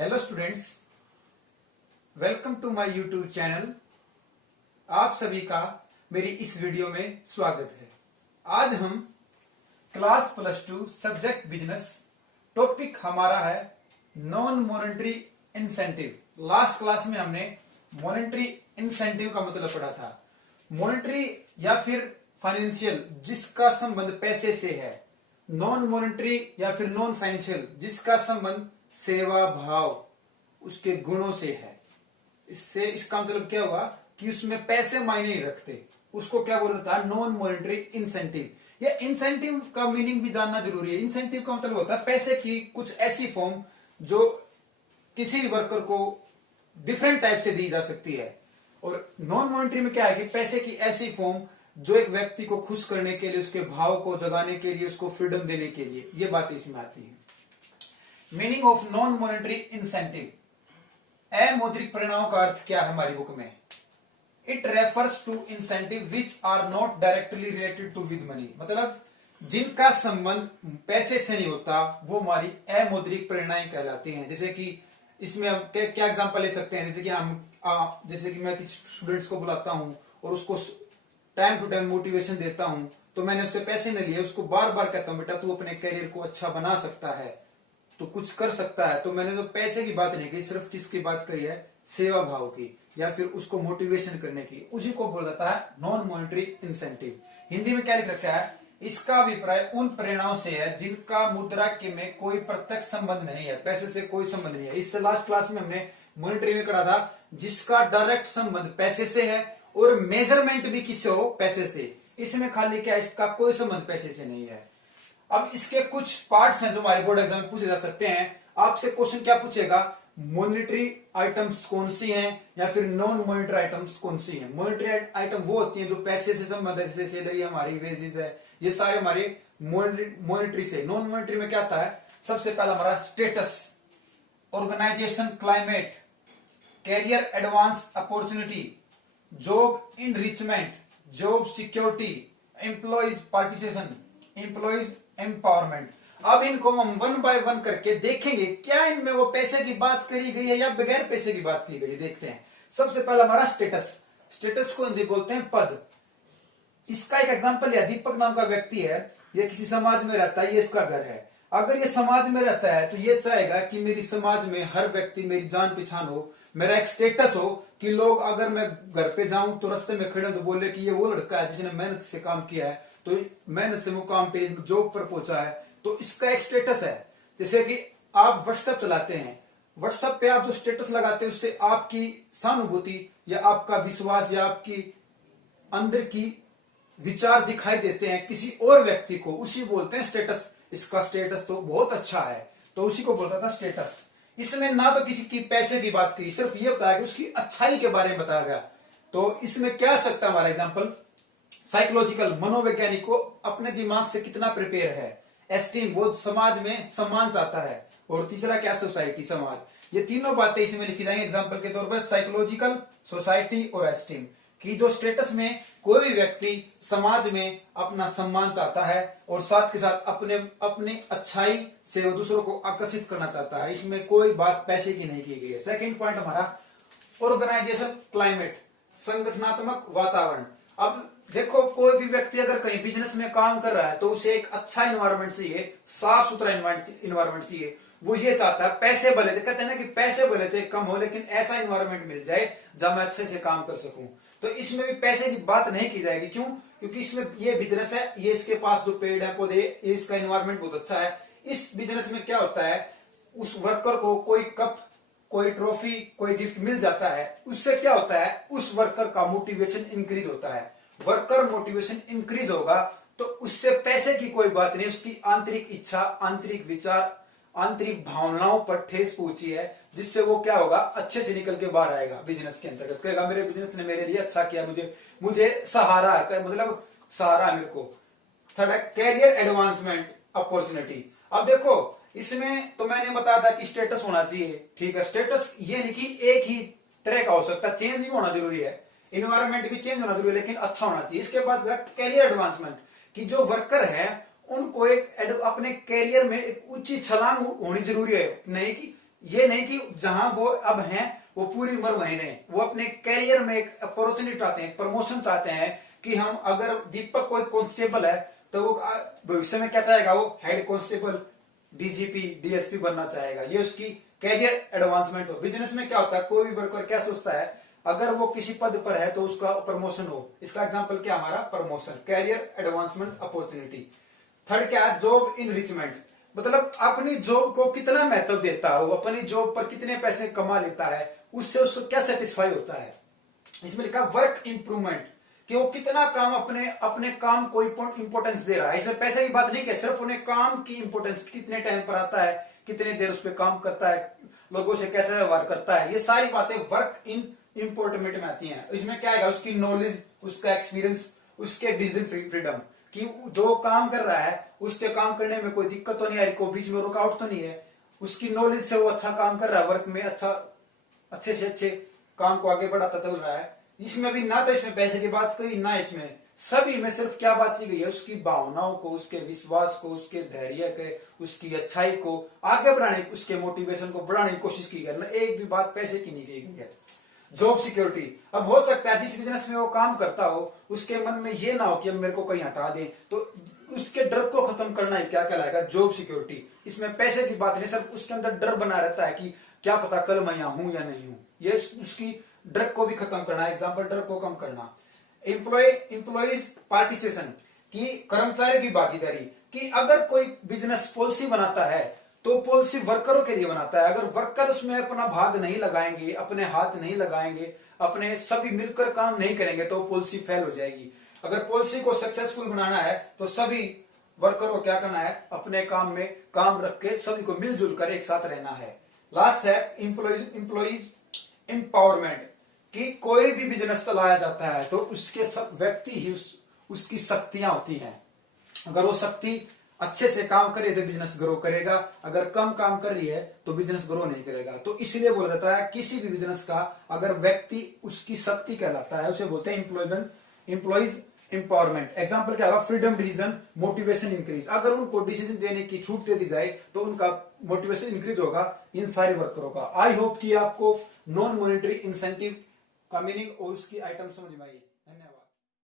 Hello students, welcome to my YouTube channel. आप सभी का मेरी इस वीडियो में स्वागत है। आज हम क्लास +2 सब्जेक्ट बिजनेस, टॉपिक हमारा है non monetary incentive. Last class में हमने मॉनेटरी इंसेंटिव का मतलब पढ़ा था। मॉनेटरी या फिर फाइनेंशियल जिसका संबंध पैसे से है, नॉन मॉनेटरी या फिर नॉन फाइनेंशियल जिसका संबंध सेवा भाव उसके गुणों से है। इससे इसका मतलब क्या हुआ कि उसमें पैसे मायने नहीं रखते, उसको क्या बोला जाता है, नॉन मॉनेटरी इंसेंटिव। या इंसेंटिव का मीनिंग भी जानना जरूरी है। इंसेंटिव का मतलब होता है पैसे की कुछ ऐसी फॉर्म जो किसी भी वर्कर को डिफरेंट टाइप से दी जा सकती है। और नॉन मॉनेटरी में क्या है कि पैसे की ऐसी फॉर्म जो एक व्यक्ति को खुश करने के लिए, उसके भाव को जगाने के लिए, उसको फ्रीडम देने के लिए, ये बात इसमें आती है। Meaning of non monetary incentive, अमौद्रिक परिणामों का अर्थ क्या है हमारी बुक में? It refers to incentive which are not directly related to with money. मतलब जिनका संबंध पैसे से नहीं होता वो हमारी अमौद्रिक परिणाम कहलाते हैं। जैसे कि इसमें हम क्या एग्जांपल ले सकते हैं, जैसे कि जैसे कि मैं किसी स्टूडेंट्स को बुलाता हूं और उसको टाइम टू टाइम मोटिवेशन देता हूं, तो मैंने उससे पैसे न लिए, उसको बार बार कहता हूं बेटा तू अपने करियर को अच्छा बना सकता है, तो कुछ कर सकता है। तो मैंने तो पैसे की बात नहीं की, सिर्फ किसकी बात करी है, सेवा भाव की या फिर उसको मोटिवेशन करने की। उसी को बोला जाता है नॉन मॉनेटरी इंसेंटिव। हिंदी में क्या लिख रखा है, इसका अभिप्राय उन परिणामों से है जिनका मुद्रा के में कोई प्रत्यक्ष संबंध नहीं है, पैसे से कोई संबंध नहीं है। इससे लास्ट क्लास में हमने मॉनेटरी में करा था जिसका डायरेक्ट संबंध पैसे से है और मेजरमेंट भी किससे हो, पैसे से। इसमें खाली क्या, इसका कोई संबंध पैसे से नहीं है। अब इसके कुछ पार्ट्स हैं जो हमारे बोर्ड एग्जाम में पूछे जा सकते हैं। आपसे क्वेश्चन क्या पूछेगा, मॉनेटरी आइटम्स कौन सी हैं या फिर नॉन मॉनेटरी आइटम्स कौन सी हैं। मॉनेटरी आइटम वो होती हैं जो पैसे से संबंधित है, जैसे सैलरी हमारी, वेजेस है, ये सारे हमारे मॉनेटरी से। नॉन मॉनेटरी में क्या आता है, सबसे पहला हमारा status, organisation climate, career advance opportunity, job enrichment, job security, employees participation, employees empowerment. अब इनको हम वन बाय वन करके देखेंगे क्या इनमें वो पैसे की बात करी गई है या बगैर पैसे की बात की गई है, देखते हैं। सबसे पहला हमारा स्टेटस। स्टेटस को हिंदी बोलते हैं पद। इसका एक एग्जांपल है, दीपक नाम का व्यक्ति है, ये किसी समाज में रहता है, ये इसका घर है। अगर ये समाज में रहता है तो ये चाहेगा कि मेरी समाज में हर व्यक्ति मेरी जान पहचान हो, मेरा एक स्टेटस हो कि लोग अगर मैं घर पे जाऊं तो रास्ते में खड़े तो बोले कि ये वो लड़का है जिसने मेहनत से काम किया है, तो मेहनत से मुकाम पे जॉब पर पहुंचा है, तो इसका एक स्टेटस है। जैसे कि आप व्हाट्सएप चलाते हैं, व्हाट्सएप पे आप जो स्टेटस लगाते हैं उससे आपकी सहानुभूति या आपका विश्वास या आपकी अंदर की विचार दिखाई देते हैं किसी और व्यक्ति को, उसी बोलते हैं स्टेटस। इसका स्टेटस तो बहुत अच्छा है, तो उसी को बोलता था स्टेटस। इसमें ना तो किसी की पैसे की बात की, सिर्फ ये बताया कि उसकी अच्छाई के बारे में बताया गया। तो इसमें क्या सकता है हमारा एग्जाम्पल, साइकोलॉजिकल, मनोवैज्ञानिक को अपने दिमाग से कितना प्रिपेयर है। एस्टीम, वो समाज में सम्मान चाहता है। और तीसरा क्या, सोसाइटी, समाज। ये तीनों बातें इसमें लिखी जाएंगी एग्जाम्पल के तौर पर, साइकोलॉजिकल, सोसाइटी और एस्टीम। कि जो स्टेटस में कोई भी व्यक्ति समाज में अपना सम्मान चाहता है और साथ के साथ अपने अच्छाई से वो दूसरों को आकर्षित करना चाहता है, इसमें कोई बात पैसे की नहीं की गई है। सेकंड पॉइंट हमारा ऑर्गेनाइजेशन क्लाइमेट, संगठनात्मक वातावरण। अब देखो, कोई भी व्यक्ति अगर कहीं बिजनेस में काम कर रहा है तो उसे एक अच्छा इन्वायरमेंट चाहिए, साफ सुथरा इन्वायरमेंट चाहिए। वो ये चाहता है, पैसे भले से, कहते हैं ना कि पैसे भले से कम हो लेकिन ऐसा इन्वायरमेंट मिल जाए जहां मैं अच्छे से काम कर सकूं। तो इसमें भी पैसे की बात नहीं की जाएगी। क्यों? क्योंकि इसमें ये बिजनेस है, ये इसके पास जो पेड़ है, पौधे, ये इसका इन्वायरमेंट बहुत अच्छा है। इस बिजनेस में क्या होता है, उस वर्कर को कोई कप, कोई ट्रॉफी, कोई गिफ्ट मिल जाता है, उससे क्या होता है, उस वर्कर का मोटिवेशन इंक्रीज होता है। वर्कर मोटिवेशन इंक्रीज होगा तो उससे पैसे की कोई बात नहीं, उसकी आंतरिक इच्छा, आंतरिक विचार, आंतरिक भावनाओं पर ठेस पहुंची है, जिससे वो क्या होगा, अच्छे से निकल के बाहर आएगा बिजनेस के अंतर्गत। कहेगा मेरे बिजनेस ने मेरे लिए अच्छा किया, मुझे सहारा है, मतलब सहारा है मेरे को। थर्ड है कैरियर एडवांसमेंट अपॉर्चुनिटी। अब देखो, इसमें तो मैंने बताया था कि स्टेटस होना चाहिए, ठीक है। स्टेटस ये नहीं कि एक ही तरह का हो सकता, चेंज भी होना जरूरी है, इन्वायरमेंट भी चेंज होना जरूरी है, लेकिन अच्छा होना चाहिए। इसके बाद कैरियर एडवांसमेंट, कि जो वर्कर है उनको एक अपने कैरियर में एक ऊंची छलांग होनी जरूरी है। नहीं कि ये नहीं कि जहां वो अब हैं वो पूरी उम्र वहीं रहे, वो अपने कैरियर में एक अपॉर्चुनिटी चाहते हैं, प्रमोशन चाहते हैं कि हम अगर दीपक कोई कांस्टेबल है तो वो भविष्य में क्या चाहेगा, वो हेड कांस्टेबल, डीजीपी, डीएसपी बनना चाहेगा। ये उसकी कैरियर एडवांसमेंट हो। बिजनेस में क्या होता है, कोई भी वर्कर क्या सोचता है, अगर वो किसी पद पर है तो उसका प्रमोशन हो। इसका एग्जांपल क्या हमारा, promotion, career advancement opportunity. Third क्या है, जॉब इनरिचमेंट, मतलब अपनी जॉब को कितना महत्व देता है, वो अपनी जॉब पर कितने पैसे कमा लेता है, उससे उसको क्या सेटिस्फाई होता है। इसमें लिखा वर्क इंप्रूवमेंट, कि वो कितना काम अपने अपने काम को इंपोर्टेंस दे रहा है। इसमें पैसे की बात नहीं कि सिर्फ उन्हें काम की इंपोर्टेंस, कितने टाइम पर आता है, कितने देर उस पर काम करता है, लोगों से कैसे व्यवहार करता है, ये सारी बातें वर्क इन इंपोर्टमेंट में आती हैं। इसमें क्या आएगा, उसकी नॉलेज, उसका एक्सपीरियंस, उसके डिसीजन फ्रीडम, कि जो काम कर रहा है उसके काम करने में कोई दिक्कत तो नहीं आ रही, कोई बीच में रुकावट तो नहीं है, उसकी नॉलेज से वो अच्छा काम कर रहा है, वर्क में अच्छे से अच्छे काम को आगे बढ़ाता चल रहा है। इसमें भी ना तो इसमें पैसे की बात कही, ना इसमें, सभी में सिर्फ क्या बात की गई है, उसकी भावनाओं को, उसके विश्वास को, उसके धैर्य के, उसकी अच्छाई को आगे बढ़ाने, उसके मोटिवेशन को बढ़ाने की कोशिश की गई है। एक भी बात पैसे की नहीं की गई है। जॉब सिक्योरिटी, अब हो सकता है जिस बिजनेस में वो काम करता हो उसके मन में ये ना हो कि अब मेरे को कहीं हटा दें, तो उसके डर को खत्म करना ही क्या कहलाएगा, जॉब सिक्योरिटी। इसमें पैसे की बात नहीं, सिर्फ उसके अंदर डर बना रहता है कि क्या पता कल मैं यहां हूं या नहीं हूं, ये उसकी डर को भी खत्म करना है। एग्जाम्पल, डर को कम करना। एम्प्लॉइज पार्टिसिपेशन, की कर्मचारी की भागीदारी, कि अगर कोई बिजनेस पॉलिसी बनाता है तो पॉलिसी वर्करों के लिए बनाता है। अगर वर्कर उसमें अपना भाग नहीं लगाएंगे, अपने हाथ नहीं लगाएंगे, अपने सभी मिलकर काम नहीं करेंगे तो पॉलिसी फेल हो जाएगी। अगर पॉलिसी को सक्सेसफुल बनाना है तो सभी वर्करों को क्या करना है, अपने काम में काम रख के सभी को मिलजुल कर एक साथ रहना है। लास्ट है इंप्लॉइज एम्पावरमेंट, कि कोई भी बिजनेस चलाया जाता है तो उसके सब व्यक्ति ही उसकी शक्तियां होती हैं। अगर वो शक्ति अच्छे से काम करे तो बिजनेस ग्रो करेगा, अगर कम काम कर रही है तो बिजनेस ग्रो नहीं करेगा। तो इसलिए बोला जाता है किसी भी बिजनेस का अगर व्यक्ति उसकी शक्ति कहलाता है उसे बोलते हैं एम्प्लॉइज एम्पावरमेंट। एग्जांपल क्या होगा, फ्रीडम डिसीजन, मोटिवेशन इंक्रीज। अगर उनको डिसीजन देने की छूट दे दी जाए तो उनका मोटिवेशन इंक्रीज होगा इन सारे वर्करों का। आई होप कि आपको नॉन मॉनेटरी इंसेंटिव का मीनिंग और उसकी आइटम समझ में आई।